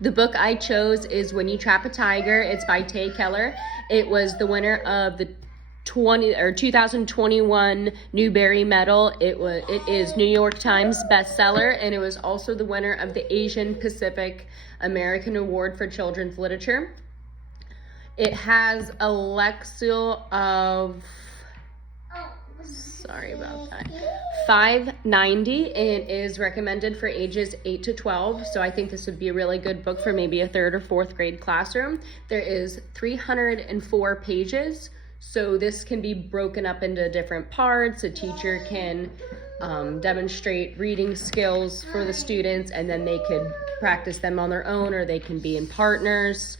The book I chose is When You Trap a Tiger. It's by Tay Keller. It was the winner of the 2021 Newbery Medal. It is New York Times bestseller, and it was also the winner of the Asian Pacific American Award for Children's Literature. It has a Lexile of, sorry about that, 590, and is recommended for ages 8 to 12. So I think this would be a really good book for maybe a 3rd or 4th grade classroom. There is 304 pages, so this can be broken up into different parts. A teacher can demonstrate reading skills for the students, and then they could practice them on their own, or they can be in partners.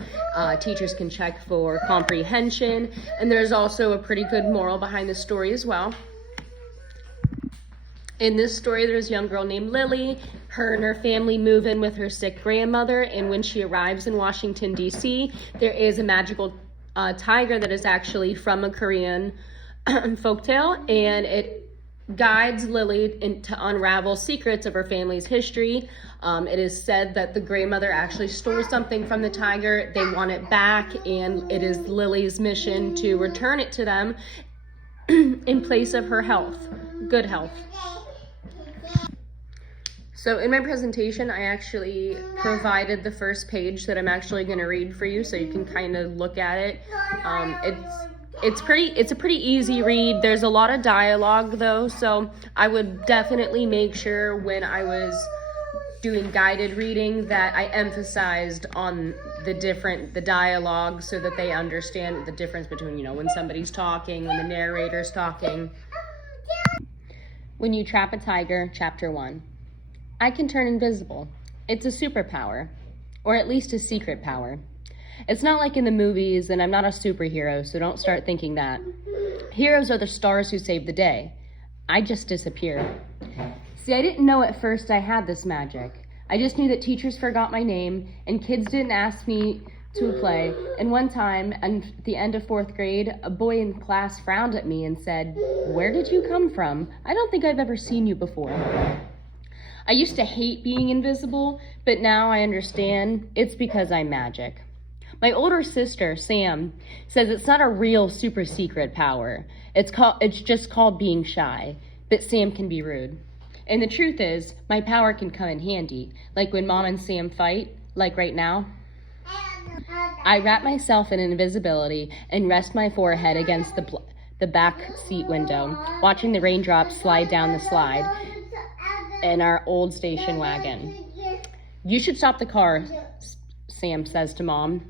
Teachers can check for comprehension, and there's also a pretty good moral behind the story as well. In this story, there's a young girl named Lily. Her and her family move in with her sick grandmother, and when she arrives in Washington, D.C., there is a magical tiger that is actually from a Korean folktale, and it guides Lily to unravel secrets of her family's history. It is said that the grandmother actually stole something from the tiger. They want it back, and it is Lily's mission to return it to them in place of her health, good health. So in my presentation, I actually provided the first page that I'm actually going to read for you, so you can kind of look at it. It's a pretty easy read. There's a lot of dialogue though, so I would definitely make sure when I was doing guided reading that I emphasized on the dialogue, so that they understand the difference between, when somebody's talking, when the narrator's talking. When You Trap a Tiger, Chapter 1. I can turn invisible. It's a superpower, or at least a secret power. It's not like in the movies, and I'm not a superhero, so don't start thinking that. Heroes are the stars who save the day. I just disappear. See, I didn't know at first I had this magic. I just knew that teachers forgot my name, and kids didn't ask me to play. And one time, at the end of 4th grade, a boy in class frowned at me and said, "Where did you come from? I don't think I've ever seen you before." I used to hate being invisible, but now I understand it's because I'm magic. My older sister, Sam, says it's not a real super secret power. It's just called being shy, but Sam can be rude. And the truth is, my power can come in handy, like when Mom and Sam fight, like right now. I wrap myself in invisibility and rest my forehead against the back seat window, watching the raindrops slide down the slide in our old station wagon. "You should stop the car," Sam says to Mom.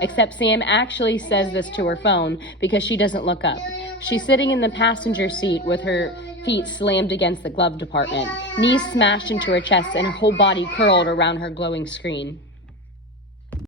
Except Sam actually says this to her phone because she doesn't look up. She's sitting in the passenger seat with her feet slammed against the glove compartment, knees smashed into her chest, and her whole body curled around her glowing screen.